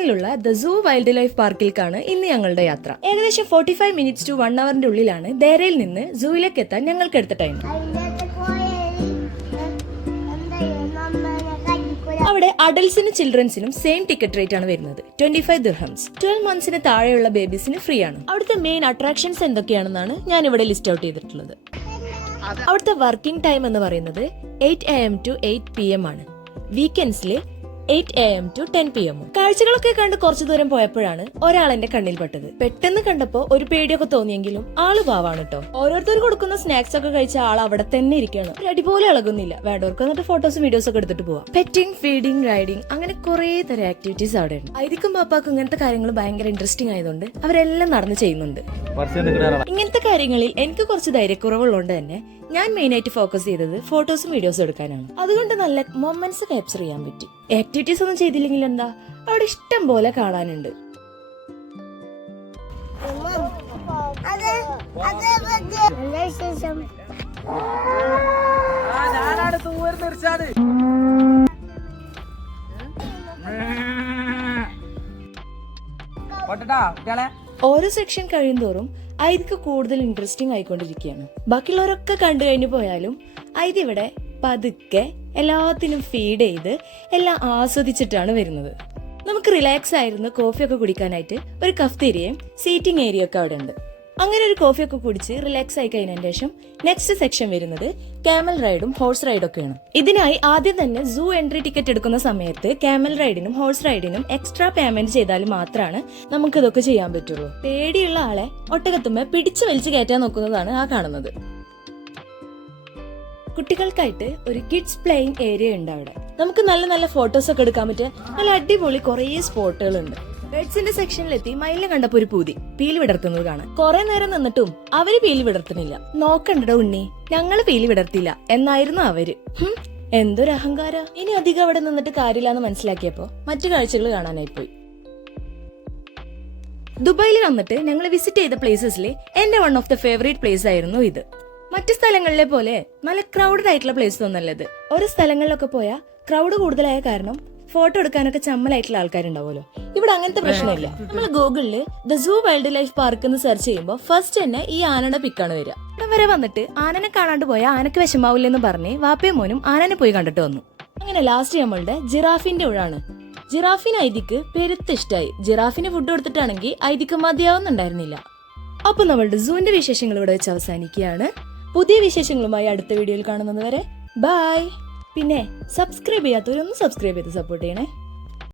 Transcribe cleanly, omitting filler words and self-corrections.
ലണ്ടനിലുള്ള the zoo wild life പാർക്കിലേക്കാണ് ഇന്ന് ഞങ്ങളുടെ യാത്ര. ഏകദേശം 45 മിനിറ്റ്സ് ടു 1 അവറിന്റെ ഉള്ളിലാണ് ദേരയിൽ നിന്ന് സൂവിലേക്ക് എത്താൻ ഞങ്ങൾക്ക് എടുത്ത ടൈം. അവിടെ അഡൽസിനും ചിൽഡ്രൻസിനും സെയിം ടിക്കറ്റ് റേറ്റ് ആണ് വരുന്നത്, 25 ദിർഹംസ്. 12 മന്ത്സിന് താഴെയുള്ള ബേബീസിന് ഫ്രീ ആണ്. അവിടുത്തെ മെയിൻ അട്രാക്ഷൻസ് എന്തൊക്കെയാണെന്നാണ് ഞാൻ ഇവിടെ ലിസ്റ്റ് ഔട്ട് ചെയ്തിട്ടുള്ളത്. അവിടുത്തെ വർക്കിംഗ് ടൈം എന്ന് പറയുന്നത് 8 AM to 8 PM ആണ്. വീക്കെൻഡ്സിൽ 8 AM to 10 PM. കാഴ്ചകളൊക്കെ കണ്ട് കുറച്ചു ദൂരം പോയപ്പോഴാണ് ഒരാൾ എന്റെ കണ്ണിൽ പെട്ടത്. പെട്ടെന്ന് കണ്ടപ്പോ ഒരു പേടിയൊക്കെ തോന്നിയെങ്കിലും ആള് പാവാണ് കേട്ടോ. ഓരോരുത്തർ കൊടുക്കുന്ന സ്നാക്സ് ഒക്കെ കഴിച്ച ആൾ അവിടെ തന്നെ ഇരിക്കണം. ഒരു അടിപോലെ ഇളകുന്നില്ല. വേണ്ടവർക്ക് എന്നിട്ട് ഫോട്ടോസും വീഡിയോസ് ഒക്കെ എടുത്തിട്ട് പോവാം. പെറ്റിംഗ്, ഫീഡിംഗ്, റൈഡിംഗ് അങ്ങനെ കുറെ തരം ആക്ടിവിറ്റീസ് അവിടെ ഉണ്ട്. ഐതിക്കും പാപ്പാക്കും ഇങ്ങനത്തെ കാര്യങ്ങൾ ഭയങ്കര ഇൻട്രസ്റ്റിംഗ് ആയതുകൊണ്ട് അവരെല്ലാം നടന്ന് ചെയ്യുന്നുണ്ട്. ഇങ്ങനത്തെ കാര്യങ്ങളിൽ എനിക്ക് കുറച്ച് ധൈര്യക്കുറവുള്ളതുകൊണ്ട് തന്നെ ഞാൻ മെയിൻ ആയിട്ട് ഫോക്കസ് ചെയ്തത് ഫോട്ടോസും വീഡിയോസും എടുക്കാനാണ്. അതുകൊണ്ട് നല്ല മൊമെന്റ്സ് ക്യാപ്ചർ ചെയ്യാൻ പറ്റി. ആക്ടിവിറ്റീസ് ഒന്നും ചെയ്തില്ലെങ്കിൽ എന്താ, അവിടെ ഇഷ്ടം പോലെ കാണാനുണ്ട്. ഓരോ സെക്ഷൻ കഴിയുന്തോറും ഐതിക്ക് കൂടുതൽ ഇൻട്രസ്റ്റിംഗ് ആയിക്കൊണ്ടിരിക്കുകയാണ്. ബാക്കിയുള്ളവരൊക്കെ കണ്ടു കഴിഞ്ഞു പോയാലും ഐതി ഇവിടെ പതുക്കെ എല്ലാത്തിനും ഫീഡ് ചെയ്ത് എല്ലാം ആസ്വദിച്ചിട്ടാണ് വരുന്നത്. നമുക്ക് റിലാക്സ് ആയിരുന്നു കോഫിയൊക്കെ കുടിക്കാനായിട്ട് ഒരു കഫ്തേരിയയും സീറ്റിംഗ് ഏരിയ ഒക്കെ അവിടെ ഉണ്ട്. അങ്ങനെ ഒരു കോഫിയൊക്കെ കുടിച്ച് റിലാക്സ് ആയി കഴിഞ്ഞതിന് ശേഷം നെക്സ്റ്റ് സെക്ഷൻ വരുന്നത് ക്യാമൽ റൈഡും ഹോഴ്സ് റൈഡും ഒക്കെയാണ്. ഇതിനായി ആദ്യം തന്നെ സൂ എൻട്രി ടിക്കറ്റ് എടുക്കുന്ന സമയത്ത് ക്യാമൽ റൈഡിനും ഹോഴ്സ് റൈഡിനും എക്സ്ട്രാ പേയ്മെന്റ് ചെയ്താൽ മാത്രമാണ് നമുക്ക് ഇതൊക്കെ ചെയ്യാൻ പറ്റുള്ളൂ. പേടിയുള്ള ആളെ ഒട്ടകത്തുമ്മ പിടിച്ചു വലിച്ചു കയറ്റാൻ നോക്കുന്നതാണ് ആ കാണുന്നത്. കുട്ടികൾക്കായിട്ട് ഒരു കിഡ്സ് പ്ലേയിങ് ഏരിയ ഉണ്ട് അവിടെ. നമുക്ക് നല്ല നല്ല ഫോട്ടോസ് ഒക്കെ എടുക്കാൻ പറ്റിയ നല്ല അടിപൊളി കുറേ സ്പോട്ടുകൾ ഉണ്ട്. ബേഡ്സിന്റെ സെക്ഷനിലെത്തി മയിലിനെ കണ്ടപ്പോ ഒരു പൂതി പീലി വിടർത്തുന്നത് കാണാൻ. കുറെ നേരം നിന്നിട്ടും അവര് പീലി വിടർത്തുന്നില്ല. നോക്കണ്ടോ ഉണ്ണി, ഞങ്ങള് പീലി വിടർത്തില്ല എന്നായിരുന്നു അവര്. എന്തൊരു അഹങ്കാര. ഇനി അധികം അവിടെ നിന്നിട്ട് കാര്യമില്ലാന്ന് മനസ്സിലാക്കിയപ്പോ മറ്റു കാഴ്ചകൾ കാണാനായി പോയി. ദുബായിൽ വന്നിട്ട് ഞങ്ങൾ വിസിറ്റ് ചെയ്ത പ്ലേസസിൽ എന്റെ one of the favourite place ആയിരുന്നു ഇത്. മറ്റു സ്ഥലങ്ങളിലെ പോലെ നല്ല ക്രൗഡഡ് ആയിട്ടുള്ള പ്ലേസ് ഒന്നല്ലത്. ഓരോ സ്ഥലങ്ങളിലൊക്കെ പോയാൽ ക്രൗഡ് കൂടുതലായ കാരണം ഫോട്ടോ എടുക്കാനൊക്കെ ചമ്മലായിട്ടുള്ള ആൾക്കാരുണ്ടാവുമല്ലോ. ഇവിടെ അങ്ങനത്തെ പ്രശ്നമില്ല. നമ്മൾ ഗൂഗിളില് the zoo wild life park എന്ന് സെർച്ച് ചെയ്യുമ്പോൾ ഫസ്റ്റ് തന്നെ ഈ ആനയുടെ പിക്കാണ് വരിക. ഇവിടെ വരെ വന്നിട്ട് ആനനെ കാണാണ്ട് പോയാൽ ആനക്ക് വിഷമാവില്ലെന്ന് പറഞ്ഞ് വാപ്പയും മോനും ആനനെ പോയി കണ്ടിട്ട് വന്നു. അങ്ങനെ ലാസ്റ്റ് നമ്മളുടെ ജിറാഫിന്റെ ഊഴാണ്. ജിറാഫിന് ഐതിക്ക് പെരുത്ത് ഇഷ്ടമായി. ജിറാഫിന് ഫുഡ് കൊടുത്തിട്ടാണെങ്കിൽ ഐതിക്ക് മതിയാവുന്നുണ്ടായിരുന്നില്ല. അപ്പൊ നമ്മളുടെ സൂവിന്റെ വിശേഷങ്ങൾ ഇവിടെ വെച്ച് അവസാനിക്കുകയാണ്. പുതിയ വിശേഷങ്ങളുമായി അടുത്ത വീഡിയോയിൽ കാണുന്നത് വരെ ബൈ. പിന്നെ സബ്സ്ക്രൈബ് ചെയ്യാത്തവരൊന്ന് സബ്സ്ക്രൈബ് ചെയ്ത് സപ്പോർട്ട് ചെയ്യണേ.